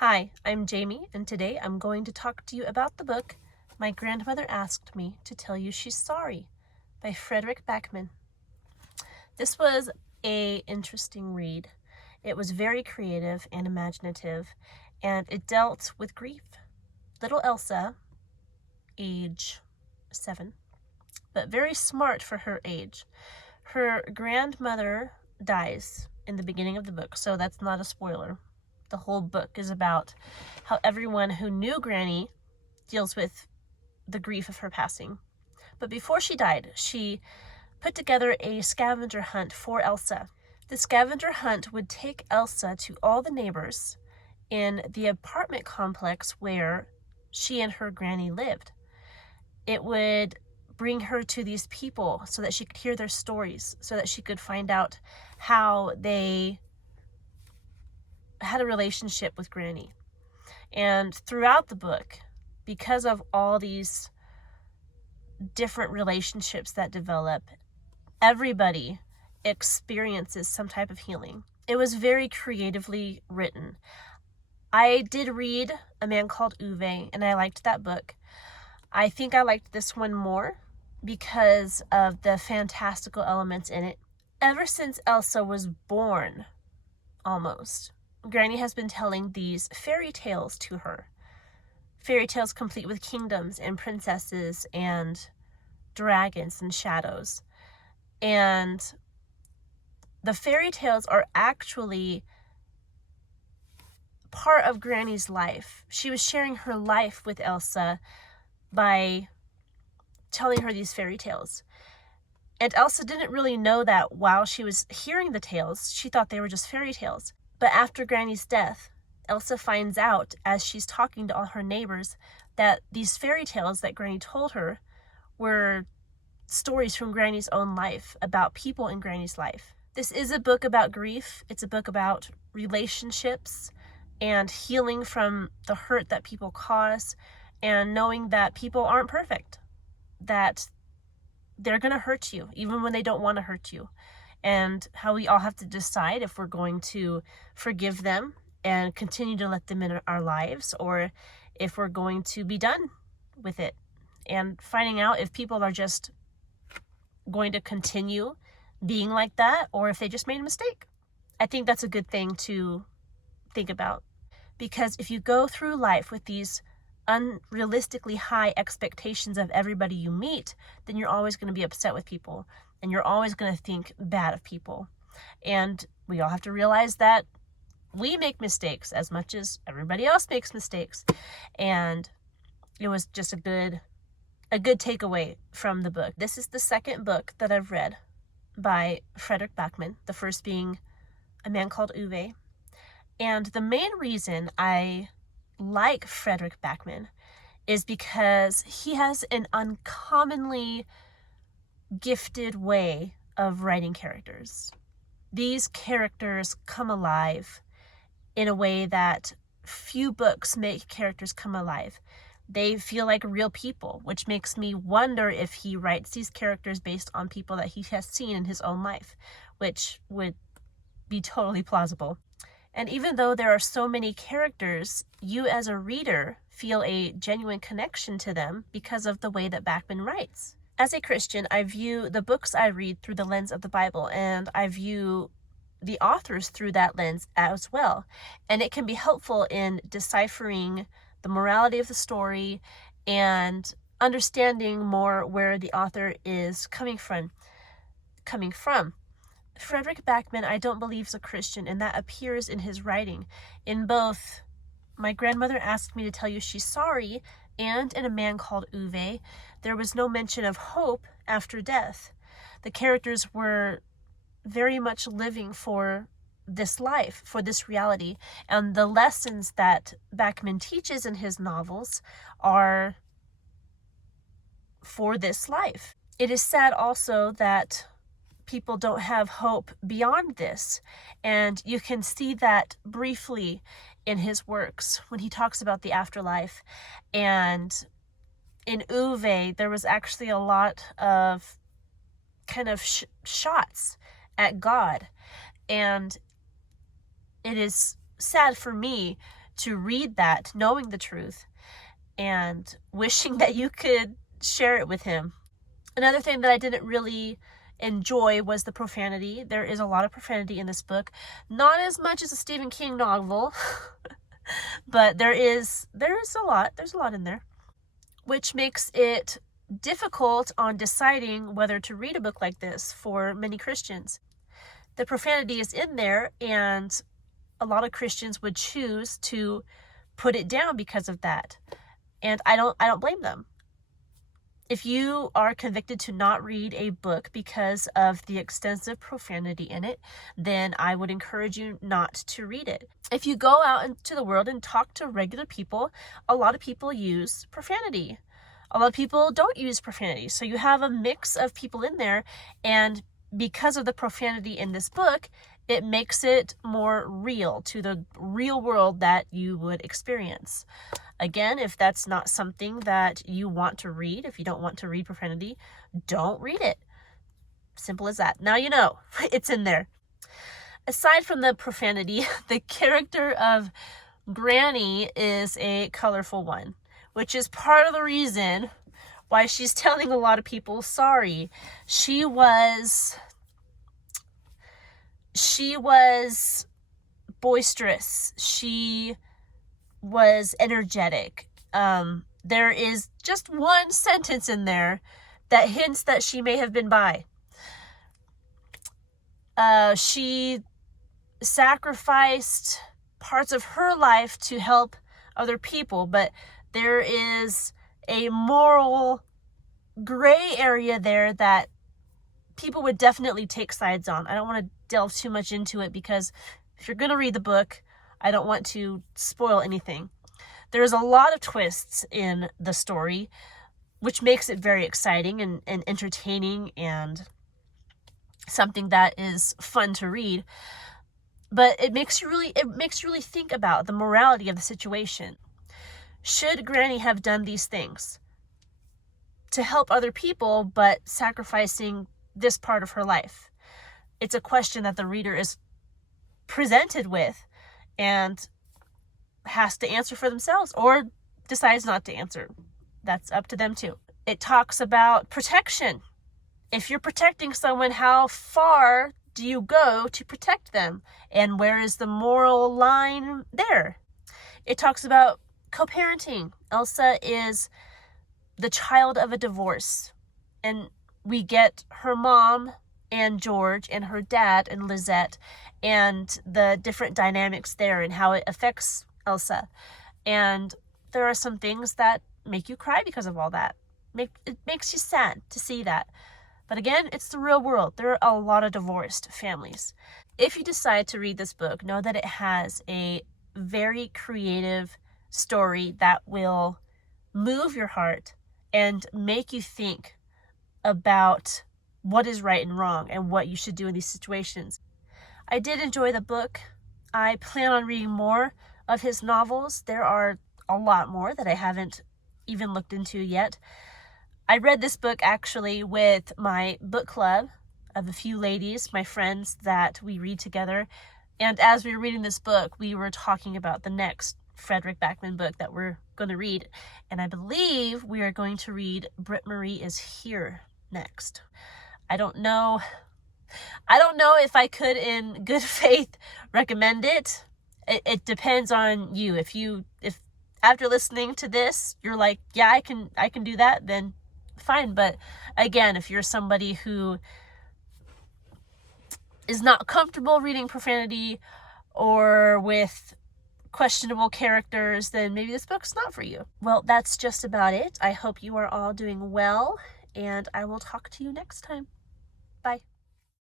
Hi, I'm Jamie, and today I'm going to talk to you about the book My Grandmother Asked Me to Tell You She's Sorry by Fredrik Backman. This was an interesting read. It was very creative and imaginative, and it dealt with grief. Little Elsa, age 7, but very smart for her age. Her grandmother dies in the beginning of the book, so that's not a spoiler. The whole book is about how everyone who knew Granny deals with the grief of her passing. But before she died, she put together a scavenger hunt for Elsa. The scavenger hunt would take Elsa to all the neighbors in the apartment complex where she and her granny lived. It would bring her to these people so that she could hear their stories, so that she could find out how they had a relationship with Granny. And throughout the book, because of all these different relationships that develop, everybody experiences some type of healing. It was very creatively written. I did read A Man Called Uwe, and I liked that book. I think I liked this one more because of the fantastical elements in it. Ever since Elsa was born, almost, Granny has been telling these fairy tales to her. Fairy tales complete with kingdoms and princesses and dragons and shadows. And the fairy tales are actually part of Granny's life. She was sharing her life with Elsa by telling her these fairy tales. And Elsa didn't really know that while she was hearing the tales. She thought they were just fairy tales. But after Granny's death, Elsa finds out as she's talking to all her neighbors that these fairy tales that Granny told her were stories from Granny's own life, about people in Granny's life. This is a book about grief. It's a book about relationships and healing from the hurt that people cause, and knowing that people aren't perfect, that they're going to hurt you even when they don't want to hurt you, and how we all have to decide if we're going to forgive them and continue to let them in our lives, or if we're going to be done with it, and finding out if people are just going to continue being like that or if they just made a mistake. I think that's a good thing to think about, because if you go through life with these unrealistically high expectations of everybody you meet, then you're always going to be upset with people, and you're always going to think bad of people. And we all have to realize that we make mistakes as much as everybody else makes mistakes. And it was just a good takeaway from the book. This is the second book that I've read by Fredrik Backman, the first being A Man Called Uwe. And the main reason I like Fredrik Backman is because he has an uncommonly gifted way of writing characters. These characters come alive in a way that few books make characters come alive. They feel like real people, which makes me wonder if he writes these characters based on people that he has seen in his own life, which would be totally plausible. And even though there are so many characters, you as a reader feel a genuine connection to them because of the way that Backman writes. As a Christian, I view the books I read through the lens of the Bible, and I view the authors through that lens as well. And it can be helpful in deciphering the morality of the story and understanding more where the author is coming from. Fredrik Backman, I don't believe, is a Christian, and that appears in his writing. In both My Grandmother Asked Me to Tell You She's Sorry and in A Man Called Uwe, there was no mention of hope after death. The characters were very much living for this life, for this reality, and the lessons that Backman teaches in his novels are for this life. It is sad also that people don't have hope beyond this, and you can see that briefly in his works when he talks about the afterlife. And in Uwe, there was actually a lot of kind of shots at God, and it is sad for me to read that, knowing the truth, and wishing that you could share it with him. Another thing that I didn't really enjoy was the profanity. There is a lot of profanity in this book. Not as much as a Stephen King novel, but there is a lot. There's a lot in there, which makes it difficult on deciding whether to read a book like this for many Christians. The profanity is in there, and a lot of Christians would choose to put it down because of that. And I don't blame them. If you are convicted to not read a book because of the extensive profanity in it, then I would encourage you not to read it. If you go out into the world and talk to regular people, a lot of people use profanity. A lot of people don't use profanity. So you have a mix of people in there, and because of the profanity in this book, it makes it more real to the real world that you would experience. Again, if that's not something that you want to read, if you don't want to read profanity, don't read it. Simple as that. Now you know, it's in there. Aside from the profanity, the character of Granny is a colorful one, which is part of the reason why she's telling a lot of people sorry. She was boisterous. She was energetic. There is just one sentence in there that hints that she may have been bi. She sacrificed parts of her life to help other people, but there is a moral gray area there that people would definitely take sides on. I don't want to delve too much into it because if you're going to read the book, I don't want to spoil anything. There's a lot of twists in the story, which makes it very exciting and entertaining and something that is fun to read. But it makes you really think about the morality of the situation. Should Granny have done these things to help other people, but sacrificing this part of her life? It's a question that the reader is presented with and has to answer for themselves, or decides not to answer. That's up to them too. It talks about protection. If you're protecting someone, how far do you go to protect them? And where is the moral line there? It talks about co-parenting. Elsa is the child of a divorce, and we get her mom and George and her dad and Lizette and the different dynamics there and how it affects Elsa. And there are some things that make you cry because of all that. It makes you sad to see that. But again, it's the real world. There are a lot of divorced families. If you decide to read this book, know that it has a very creative story that will move your heart and make you think about what is right and wrong and what you should do in these situations. I did enjoy the book. I plan on reading more of his novels. There are a lot more that I haven't even looked into yet. I read this book actually with my book club of a few ladies, my friends that we read together. And as we were reading this book, we were talking about the next Fredrik Backman book that we're going to read. And I believe we are going to read Britt Marie Is Here next. I don't know if I could in good faith recommend it. It depends on you. If after listening to this, you're like, yeah, I can do that, then fine. But again, if you're somebody who is not comfortable reading profanity or with questionable characters, then maybe this book's not for you. Well, that's just about it. I hope you are all doing well, and I will talk to you next time.